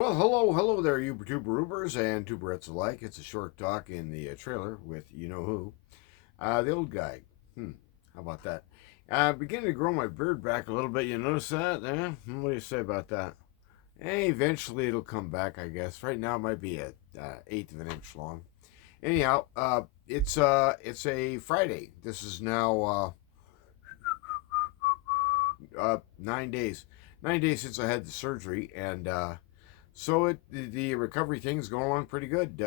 Well, hello there, you tuberubers and tuberettes alike. It's a short talk in the trailer with you know who, the old guy. How about that? Beginning to grow my beard back a little bit. You notice that? What do you say about that? Eventually it'll come back, I guess. Right now it might be a eighth of an inch long. Anyhow, it's a Friday. This is now 9 days. 9 days since I had the surgery, and so the recovery thing's going along pretty good.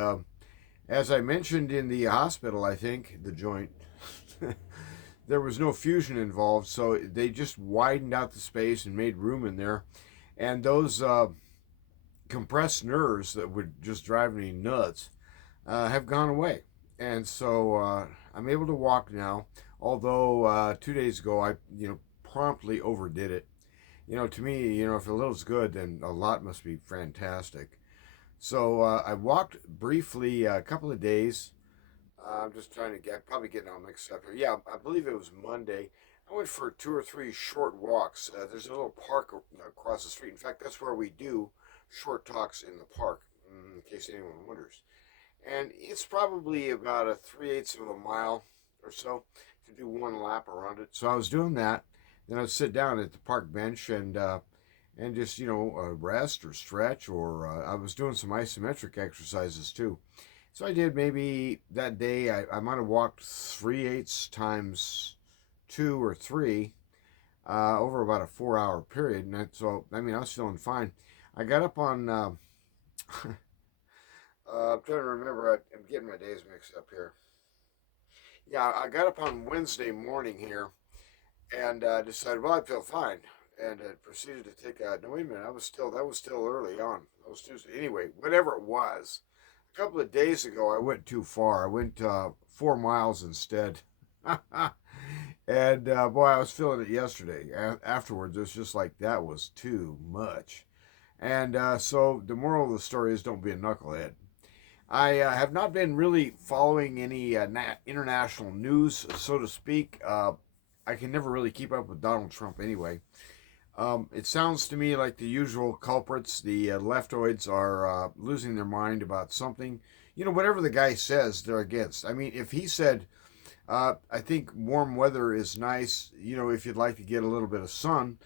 As I mentioned in the hospital, I think the joint there was no fusion involved, so they just widened out the space and made room in there, and those compressed nerves that would just drive me nuts have gone away, and so I'm able to walk now. Although 2 days ago I promptly overdid it. To me, if a little's good, then a lot must be fantastic. So I walked briefly a couple of days. I'm just trying to get, probably getting all mixed up here. Yeah, I believe it was Monday. I went for two or three short walks. There's a little park across the street. In fact, that's where we do short talks in the park, in case anyone wonders. And it's probably about a 3/8 of a mile or so to do one lap around it. So I was doing that. Then I'd sit down at the park bench and just rest or stretch, or I was doing some isometric exercises too. So I did maybe that day. I might have walked 3/8 times two or three over about a 4 hour period, and so I mean I was feeling fine. I got up on. I'm trying to remember. I'm getting my days mixed up here. Yeah, I got up on Wednesday morning here and decided, well, I feel fine, and proceeded to take a. No, wait a minute, that was still early on. That was Tuesday. Anyway, whatever it was, a couple of days ago, I went too far. I went 4 miles instead, and boy, I was feeling it yesterday. Afterwards, it was just like that was too much, and so the moral of the story is don't be a knucklehead. I have not been really following any international news, so to speak. I can never really keep up with Donald Trump anyway. It sounds to me like the usual culprits, the leftoids, are losing their mind about something. Whatever the guy says, they're against. I mean, if he said, I think warm weather is nice, if you'd like to get a little bit of sun,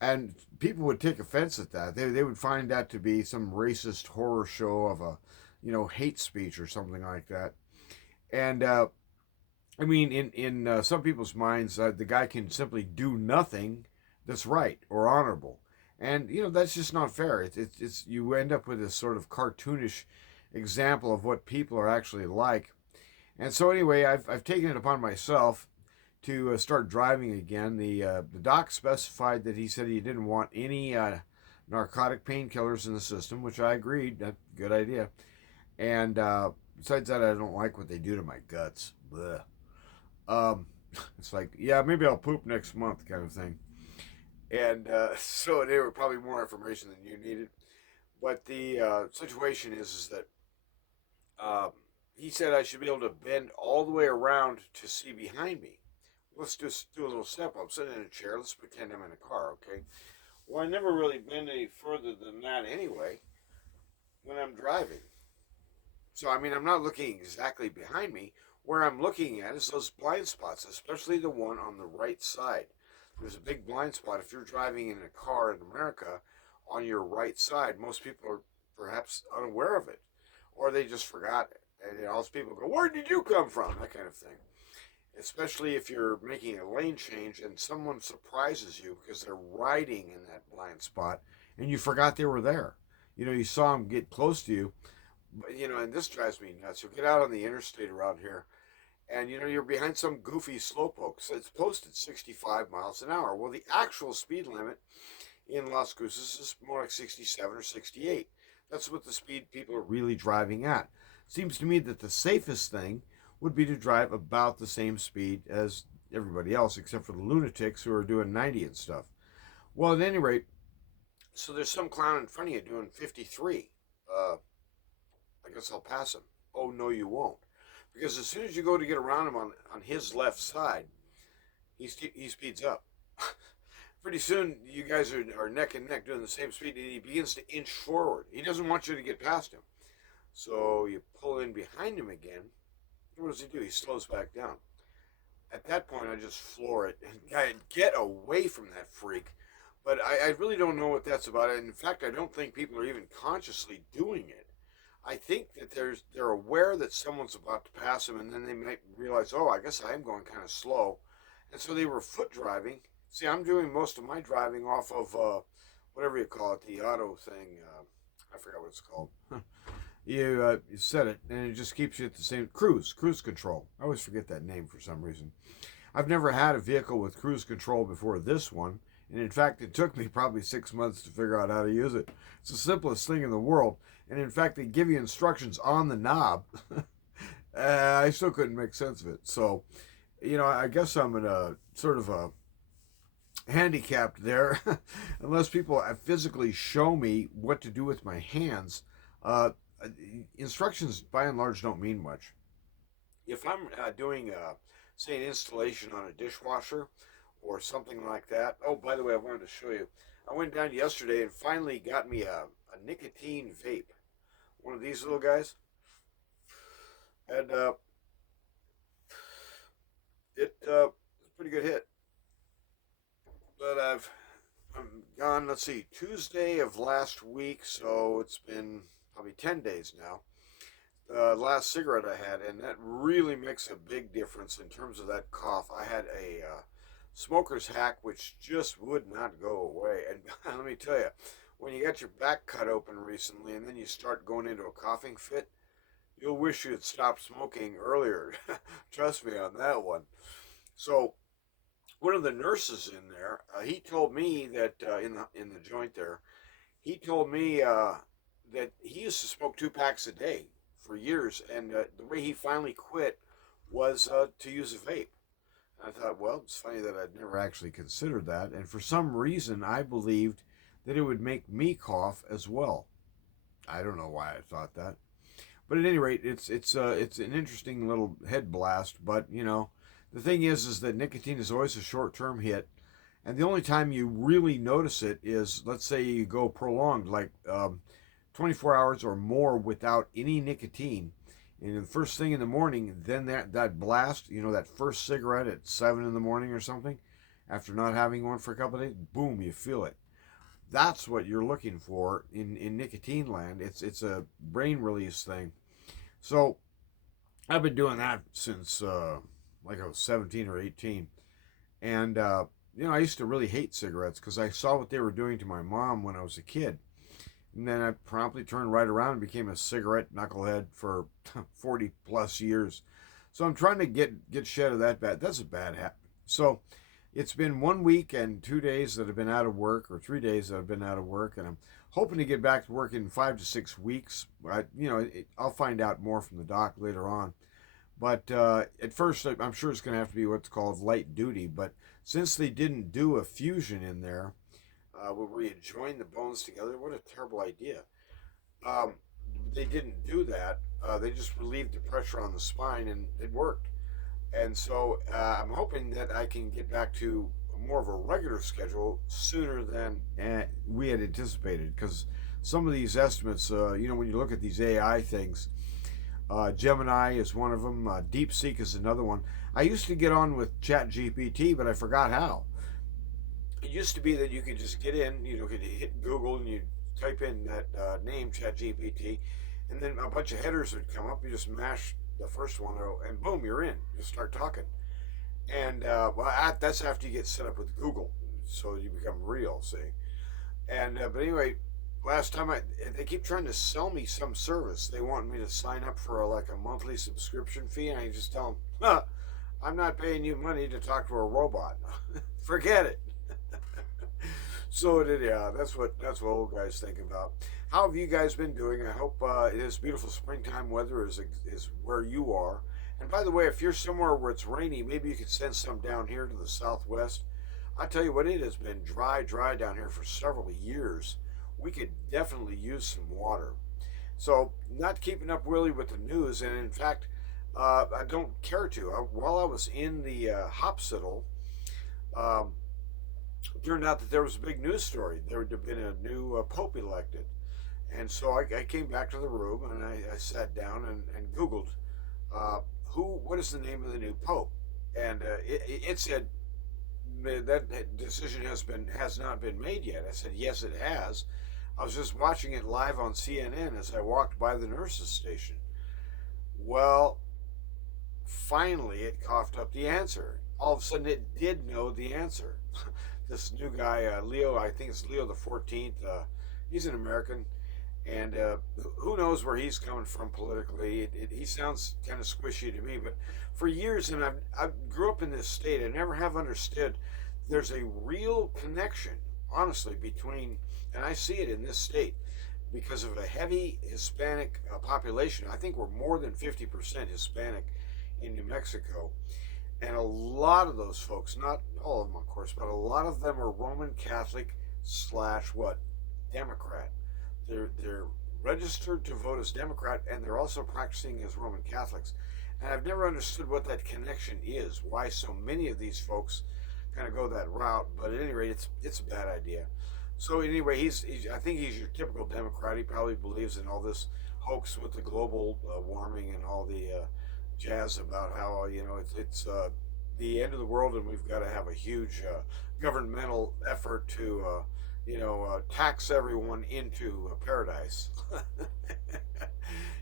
and people would take offense at that. They would find that to be some racist horror show of a, hate speech or something like that. And I mean, in some people's minds, the guy can simply do nothing that's right or honorable, and that's just not fair. It's you end up with this sort of cartoonish example of what people are actually like. And so anyway, I've taken it upon myself to start driving again. The doc specified that he said he didn't want any narcotic painkillers in the system, which I agreed. That's a good idea. And besides that, I don't like what they do to my guts. Blech. Um, it's like, yeah, maybe I'll poop next month, kind of thing. And so they were probably more information than you needed. But the situation is that um, he said I should be able to bend all the way around to see behind me. Let's just do a little step. I'm sitting in a chair. Let's pretend I'm in a car, okay? Well, I never really bend any further than that anyway when I'm driving. So, I mean, I'm not looking exactly behind me. Where I'm looking at is those blind spots, especially the one on the right side. There's a big blind spot if you're driving in a car in America on your right side. Most people are perhaps unaware of it, or they just forgot it. And all those people go, "Where did you come from?" That kind of thing. Especially if you're making a lane change and someone surprises you because they're riding in that blind spot and you forgot they were there. You saw them get close to you, but and this drives me nuts. You'll get out on the interstate around here, and you're behind some goofy slowpoke. So it's posted 65 miles an hour. Well, the actual speed limit in Las Cruces is more like 67 or 68. That's what the speed people are really driving at. Seems to me that the safest thing would be to drive about the same speed as everybody else, except for the lunatics who are doing 90 and stuff. Well, at any rate, so there's some clown in front of you doing 53. Uh, I guess I'll pass him. Oh, no, you won't. Because as soon as you go to get around him on his left side, he speeds up. pretty soon you guys are neck and neck doing the same speed, and he begins to inch forward. He doesn't want you to get past him. So you pull in behind him again. What does he do? He slows back down. At that point, I just floor it and get away from that freak. But I really don't know what that's about. And in fact, I don't think people are even consciously doing it. I think that they're aware that someone's about to pass them, and then they might realize, oh, I guess I am going kind of slow. And so they were foot driving. See, I'm doing most of my driving off of whatever you call it, the auto thing. I forgot what it's called. You set it, and it just keeps you at the same cruise control. I always forget that name for some reason. I've never had a vehicle with cruise control before this one, and in fact, it took me probably 6 months to figure out how to use it. It's the simplest thing in the world, and in fact, they give you instructions on the knob. I still couldn't make sense of it. So, I guess I'm in a sort of a handicapped there, unless people physically show me what to do with my hands. Instructions, by and large, don't mean much. If I'm doing, say, an installation on a dishwasher or something like that. Oh, by the way, I wanted to show you. I went down yesterday and finally got me a nicotine vape. One of these little guys. And it's a pretty good hit. But I'm gone, let's see, Tuesday of last week, so it's been probably 10 days now. Last cigarette I had, and that really makes a big difference in terms of that cough. I had a smoker's hack, which just would not go away. And let me tell you, when you got your back cut open recently and then you start going into a coughing fit, you'll wish you had stopped smoking earlier. Trust me on that one. So one of the nurses in there, he told me that in the joint there, he told me that he used to smoke 2 packs a day for years, and the way he finally quit was to use a vape. I thought, well, it's funny that I'd never actually considered that, and for some reason I believed that it would make me cough as well. I don't know why I thought that, but at any rate, it's an interesting little head blast. But the thing is that nicotine is always a short-term hit, and the only time you really notice it is, let's say you go prolonged, like 24 hours or more without any nicotine. And the first thing in the morning, then that blast, that first cigarette at 7 in the morning or something, after not having one for a couple of days, boom, you feel it. That's what you're looking for in nicotine land. It's a brain release thing. So I've been doing that since like I was 17 or 18. And, I used to really hate cigarettes because I saw what they were doing to my mom when I was a kid. And then I promptly turned right around and became a cigarette knucklehead for 40 plus years. So I'm trying to get shed of that bad. That's a bad habit. So it's been 1 week and 2 days that I've been out of work, or 3 days that I've been out of work, and I'm hoping to get back to work in 5 to 6 weeks. I'll find out more from the doc later on. But at first, I'm sure it's going to have to be what's called light duty. But since they didn't do a fusion in there, where you join the bones together, what a terrible idea. They didn't do that. They just relieved the pressure on the spine, and it worked. And so I'm hoping that I can get back to more of a regular schedule sooner than we had anticipated. Because some of these estimates, when you look at these AI things, Gemini is one of them. DeepSeek is another one. I used to get on with ChatGPT, but I forgot how. It used to be that you could just get in, could hit Google and you type in that name, ChatGPT, and then a bunch of headers would come up. You just mash the first one, and boom, you're in. You start talking. And that's after you get set up with Google, so you become real, see. And but anyway, last time they keep trying to sell me some service. They want me to sign up for a monthly subscription fee, and I just tell them, I'm not paying you money to talk to a robot. Forget it. So that's what old guys think about. How have you guys been doing? I hope this beautiful springtime weather is where you are. And by the way, if you're somewhere where it's rainy, maybe you could send some down here to the southwest. I tell you what, it has been dry down here for several years. We could definitely use some water. So, not keeping up really with the news, and in fact, I don't care to. While I was in the hospital, It turned out that there was a big news story. There had been a new pope elected. And so I came back to the room and I sat down and Googled what is the name of the new pope? And it said that decision has not been made yet. I said, yes, it has. I was just watching it live on CNN as I walked by the nurses station. Well, finally, it coughed up the answer. All of a sudden, it did know the answer. This new guy, Leo, I think it's Leo the 14th. He's an American, and who knows where he's coming from politically. He sounds kind of squishy to me, but for years, and I grew up in this state, I never have understood there's a real connection, honestly, between, and I see it in this state, because of a heavy Hispanic population. I think we're more than 50% Hispanic in New Mexico. And a lot of those folks, not all of them, of course, but a lot of them are Roman Catholic slash what? Democrat. They're registered to vote as Democrat, and they're also practicing as Roman Catholics. And I've never understood what that connection is, why so many of these folks kind of go that route. But at any rate, it's a bad idea. So anyway, I think he's your typical Democrat. He probably believes in all this hoax with the global warming and all the jazz about how it's the end of the world and we've got to have a huge governmental effort to tax everyone into paradise.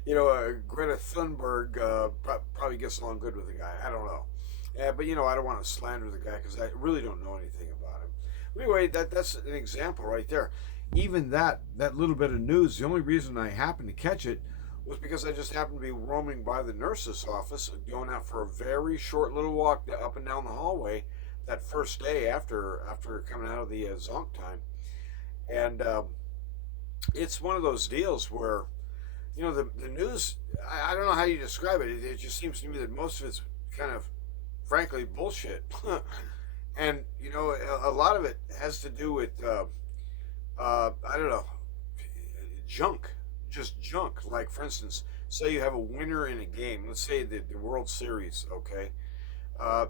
Greta Thunberg probably gets along good with the guy. I don't know. But I don't want to slander the guy because I really don't know anything about him. Anyway, that's an example right there. Even that little bit of news, the only reason I happened to catch it was because I just happened to be roaming by the nurse's office, going out for a very short little walk up and down the hallway that first day after coming out of the zonk time. And it's one of those deals where, the news, I don't know how you describe it. It just seems to me that most of it's kind of, frankly, bullshit. And, a lot of it has to do with, I don't know, junk. Just junk. Like, for instance, say you have a winner in a game. Let's say the World Series, okay?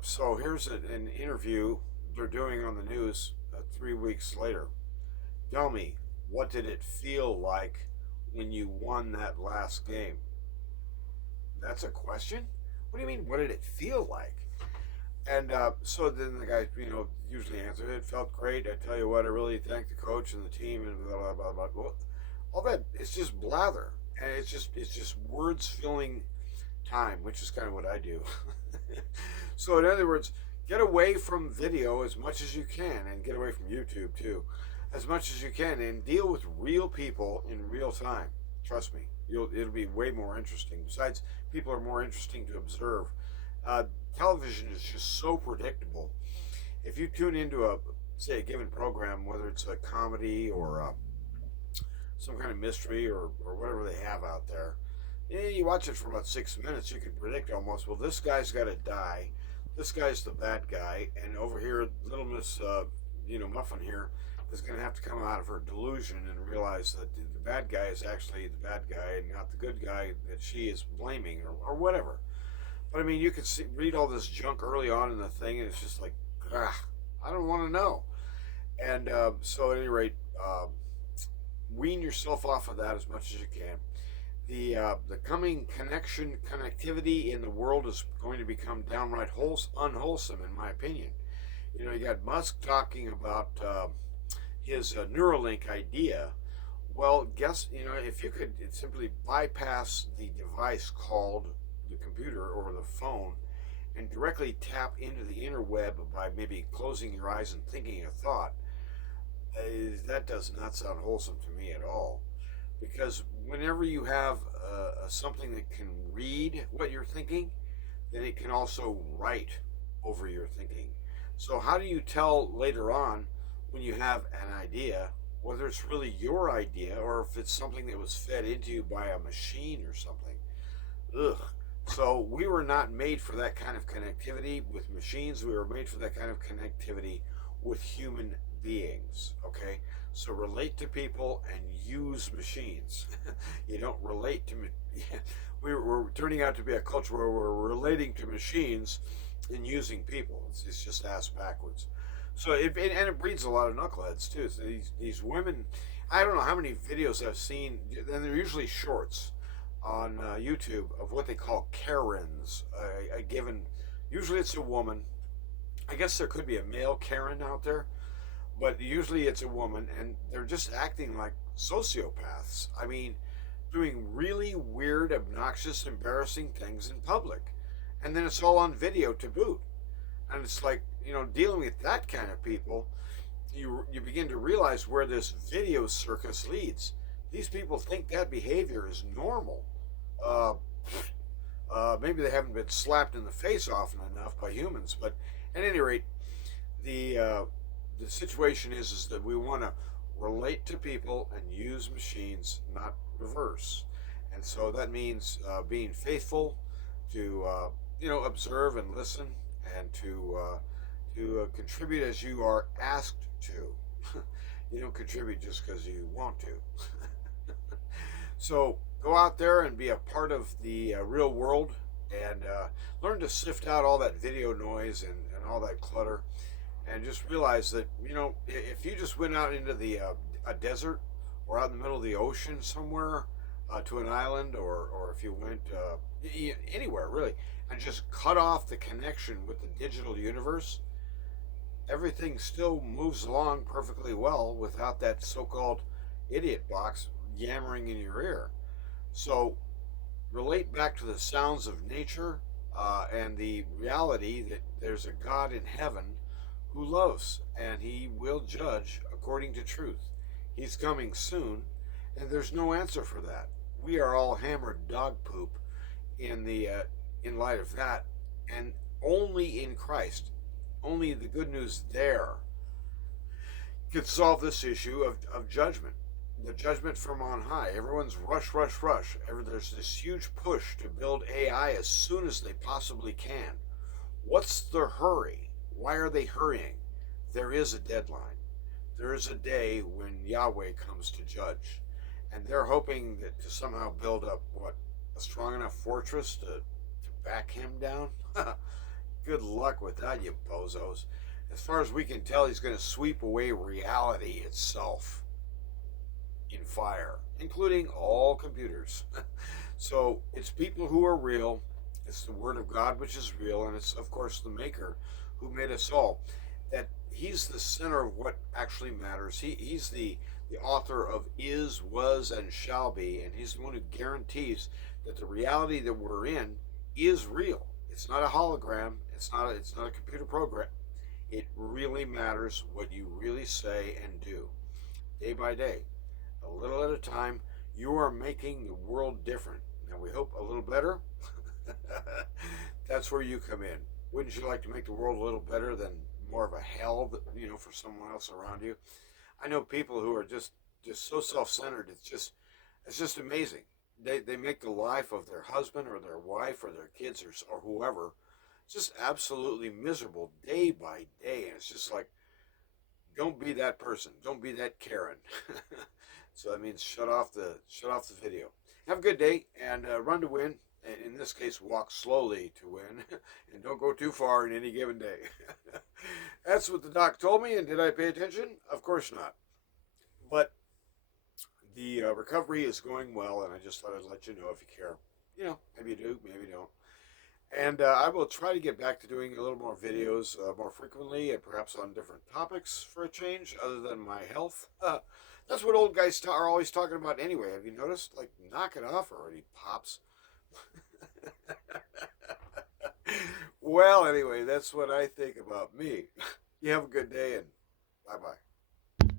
So here's an interview they're doing on the news 3 weeks later. Tell me, what did it feel like when you won that last game? That's a question? What do you mean, what did it feel like? And so then the guy, usually answered, it felt great. I tell you what, I really thank the coach and the team and blah, blah, blah, blah. Well, all that, it's just blather. And it's just words filling time, which is kind of what I do. So in other words, get away from video as much as you can, and get away from YouTube too, as much as you can, and deal with real people in real time. Trust me, it'll be way more interesting. Besides, people are more interesting to observe. Television is just so predictable. If you tune into say a given program, whether it's a comedy or some kind of mystery or whatever they have out there, you watch it for about 6 minutes, you can predict almost, well, this guy's got to die, this guy's the bad guy, and over here, little Miss, Muffin here is going to have to come out of her delusion and realize that the bad guy is actually the bad guy and not the good guy that she is blaming or whatever. But I mean, you can read all this junk early on in the thing, and it's just like, I don't want to know. And so at any rate, wean yourself off of that as much as you can. The coming connectivity in the world is going to become downright unwholesome, in my opinion. You got Musk talking about his Neuralink idea. Well, if you could simply bypass the device called the computer or the phone and directly tap into the interweb by maybe closing your eyes and thinking a thought, that does not sound wholesome to me at all. Because whenever you have something that can read what you're thinking, then it can also write over your thinking. So how do you tell later on when you have an idea whether it's really your idea or if it's something that was fed into you by a machine or something? Ugh. So we were not made for that kind of connectivity with machines. We were made for that kind of connectivity with human beings, okay? So relate to people and use machines. You don't relate to we're turning out to be a culture where we're relating to machines and using people. It's just ass backwards. So and it breeds a lot of knuckleheads too. So these women, I don't know how many videos I've seen, and they're usually shorts on YouTube of what they call Karens. A given, usually it's a woman. I guess there could be a male Karen out there, but usually it's a woman, and they're just acting like sociopaths. I mean, doing really weird, obnoxious, embarrassing things in public, and then it's all on video to boot. And it's like, dealing with that kind of people, you begin to realize where this video circus leads. These people think that behavior is normal. Uh, Maybe they haven't been slapped in the face often enough by humans, but at any rate, the uh, the situation is that we want to relate to people and use machines, not reverse. And so that means being faithful to observe and listen, and to contribute as you are asked to. You don't contribute just because you want to. So go out there and be a part of the real world, and learn to sift out all that video noise and all that clutter, and just realize that if you just went out into the a desert, or out in the middle of the ocean somewhere, to an island, or if you went anywhere really, and just cut off the connection with the digital universe, everything still moves along perfectly well without that so-called idiot box yammering in your ear. So relate back to the sounds of nature, and the reality that there's a God in heaven who loves, and he will judge according to truth. He's coming soon, and there's no answer for that. We are all hammered dog poop in light of that, and only in Christ, only the good news there could solve this issue of judgment, the judgment from on high. Everyone's rush, rush, rush. There's this huge push to build AI as soon as they possibly can. What's the hurry? Why are they hurrying? There is a deadline. There is a day when Yahweh comes to judge. And they're hoping that to somehow build up, a strong enough fortress to back him down? Good luck with that, you bozos. As far as we can tell, he's going to sweep away reality itself in fire, including all computers. So it's people who are real. It's the Word of God, which is real, and it's, of course, the Maker who made us all. That he's the center of what actually matters. He's the author of is, was, and shall be, and he's the one who guarantees that the reality that we're in is real. It's not a hologram. It's not a computer program. It really matters what you really say and do, day by day, a little at a time. You are making the world different. Now we hope a little better. That's where you come in. Wouldn't you like to make the world a little better than more of a hell, for someone else around you? I know people who are just so self-centered. It's just amazing. They make the life of their husband or their wife or their kids or whoever just absolutely miserable day by day. And it's just like, don't be that person. Don't be that Karen. So that means shut off the video. Have a good day, and run to win. And in this case, walk slowly to win, and don't go too far in any given day. That's what the doc told me, and did I pay attention? Of course not. But the recovery is going well, and I just thought I'd let you know if you care. Maybe you do, maybe you don't. And I will try to get back to doing a little more videos more frequently, and perhaps on different topics for a change, other than my health. That's what old guys are always talking about anyway. Have you noticed? Like, knock it off already, Pops. Well, anyway, that's what I think about me. You have a good day, and bye-bye.